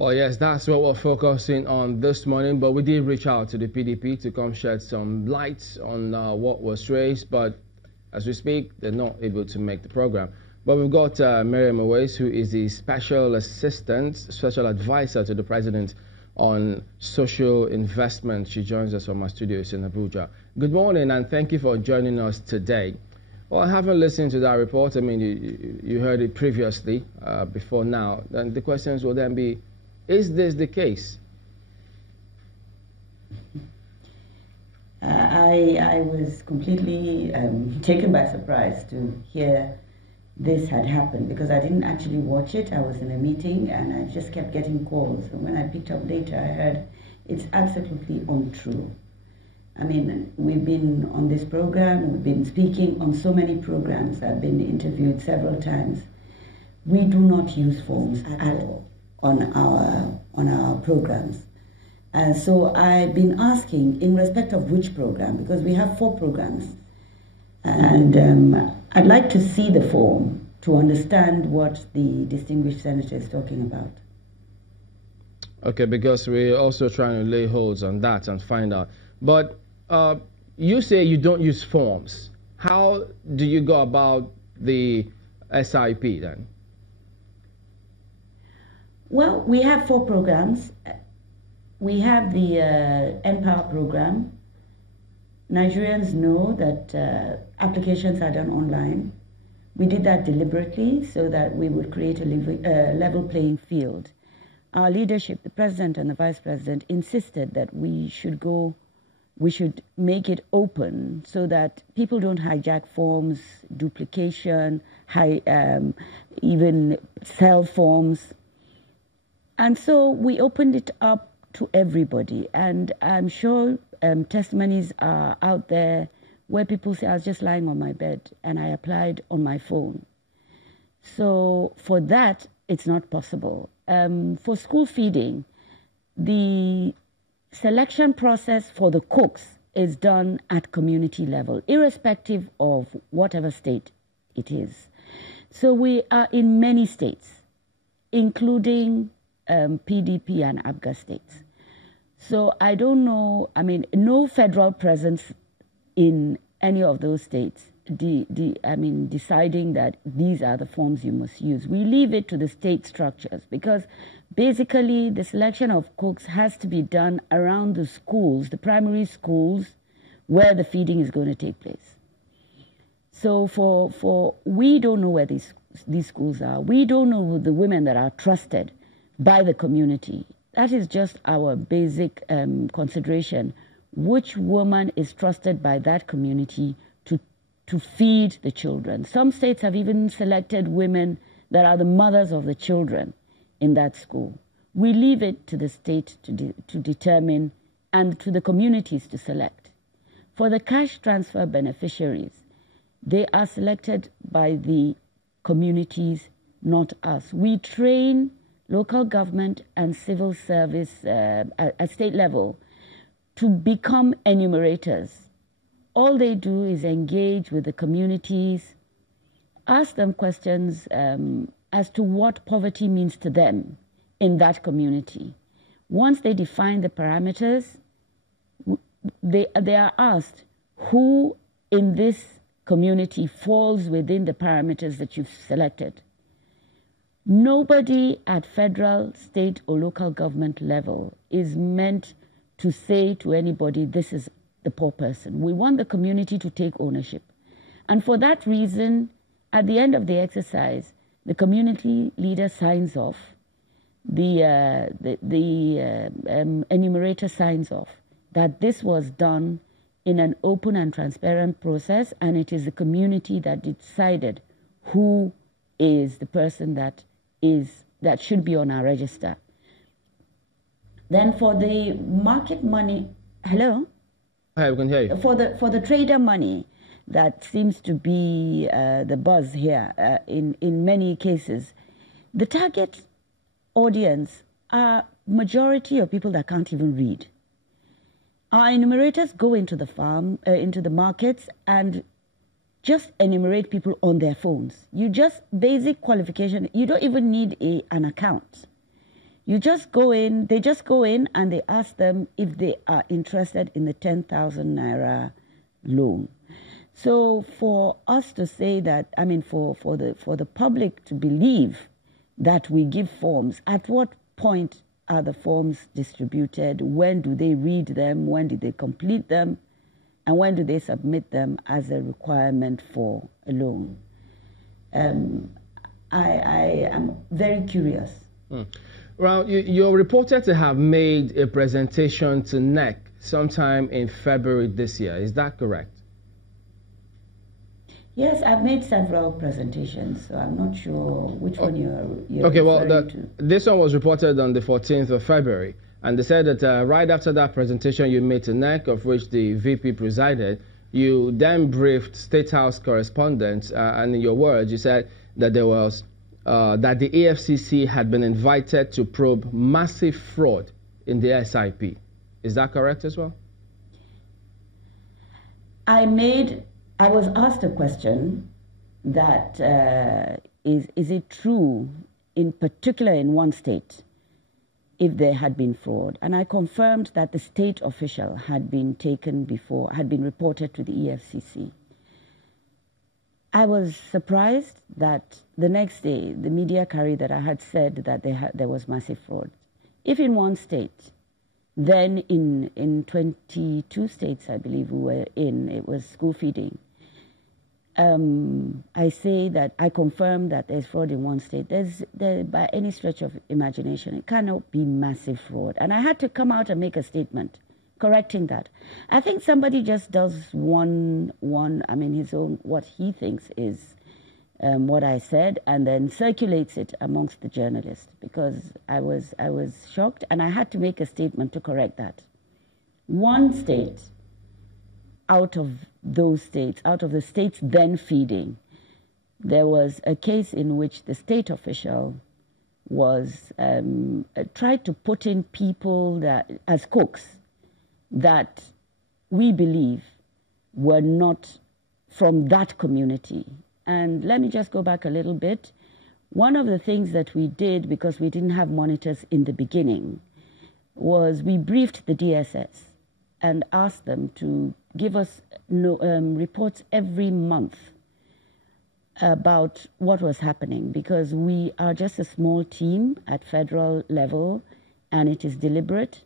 Well, yes, that's what we're focusing on this morning, but we did reach out to the PDP to come shed some light on what was raised, but as we speak, they're not able to make the program. But we've got Miriam Owais, who is the special assistant, special advisor to the president on social investment. She joins us from our studios in Abuja. Good morning, and thank you for joining us today. Well, I haven't listened to that report. I mean, you heard it previously, before now. Then the questions will then be, is this the case? I was completely taken by surprise to hear this had happened, because I didn't actually watch it. I was in a meeting and I just kept getting calls. And when I picked up later, I heard it's absolutely untrue. I mean, we've been on this program, we've been speaking on so many programs, I've been interviewed several times. We do not use forms at all on our programs. So I've been asking in respect of which program, because we have 4 programs. And I'd like to see the form to understand what the distinguished senator is talking about. Okay, because we're also trying to lay holds on that and find out. But you say you don't use forms. How do you go about the SIP then? Well, we have 4 programs. We have the Empower program. Nigerians know that applications are done online. We did that deliberately so that we would create a level playing field. Our leadership, the president and the vice president, insisted that we should make it open so that people don't hijack forms, duplication, even sell forms. And so we opened it up to everybody, and I'm sure testimonies are out there where people say, I was just lying on my bed and I applied on my phone. So for that, it's not possible. For school feeding, the selection process for the cooks is done at community level, irrespective of whatever state it is. So we are in many states, including PDP and ABGA states. So I don't know, I mean, no federal presence in any of those states, deciding that these are the forms you must use. We leave it to the state structures, because basically the selection of cooks has to be done around the schools, the primary schools, where the feeding is going to take place. So we don't know where these schools are. We don't know the women that are trusted by the community. That is just our basic consideration. Which woman is trusted by that community to feed the children? Some states have even selected women that are the mothers of the children in that school. We leave it to the state to determine, and to the communities to select. For the cash transfer beneficiaries, they are selected by the communities, not us. We train local government and civil service at state level to become enumerators. All they do is engage with the communities, ask them questions as to what poverty means to them in that community. Once they define the parameters, they are asked who in this community falls within the parameters that you've selected. Nobody at federal, state, or local government level is meant to say to anybody, this is the poor person. We want the community to take ownership. And for that reason, at the end of the exercise, the community leader signs off, the enumerator signs off that this was done in an open and transparent process, and it is the community that decided who is the person that should be on our register. Then for the market money, hello? Hi, we can hear you. For the trader money, that seems to be the buzz here in many cases. The target audience are majority of people that can't even read. Our enumerators go into the into the markets and just enumerate people on their phones. You just, basic qualification, you don't even need an account. You just go in, they just go in and they ask them if they are interested in the 10,000 naira loan. So for us to say that, I mean, for the public to believe that we give forms, at what point are the forms distributed? When do they read them? When do they complete them? And when do they submit them as a requirement for a loan? I am very curious. Well, you're reported to have made a presentation to NEC sometime in February this year. Is that correct? Yes, I've made several presentations, so I'm not sure which one you're okay, well, to. This one was reported on the 14th of February, and they said that right after that presentation you made to NEC, of which the VP presided, you then briefed State House correspondents, and in your words, you said that there was that the EFCC had been invited to probe massive fraud in the SIP. Is that correct as well? I was asked a question that is it true, in particular in one state, if there had been fraud? And I confirmed that the state official had been taken before, had been reported to the EFCC. I was surprised that the next day the media carried that I had said that there was massive fraud. If in one state, then in 22 states, I believe we were in, it was school feeding. I say that I confirm that there's fraud in one state. By any stretch of imagination, it cannot be massive fraud. And I had to come out and make a statement correcting that. I think somebody just does his own, what he thinks is what I said, and then circulates it amongst the journalists, because I was shocked, and I had to make a statement to correct that. One state out of those states, out of the states then feeding, there was a case in which the state official was tried to put in people that as cooks that we believe were not from that community. And let me just go back a little bit. One of the things that we did, because we didn't have monitors in the beginning, was we briefed the DSS and asked them to give us reports every month about what was happening, because we are just a small team at federal level, and it is deliberate.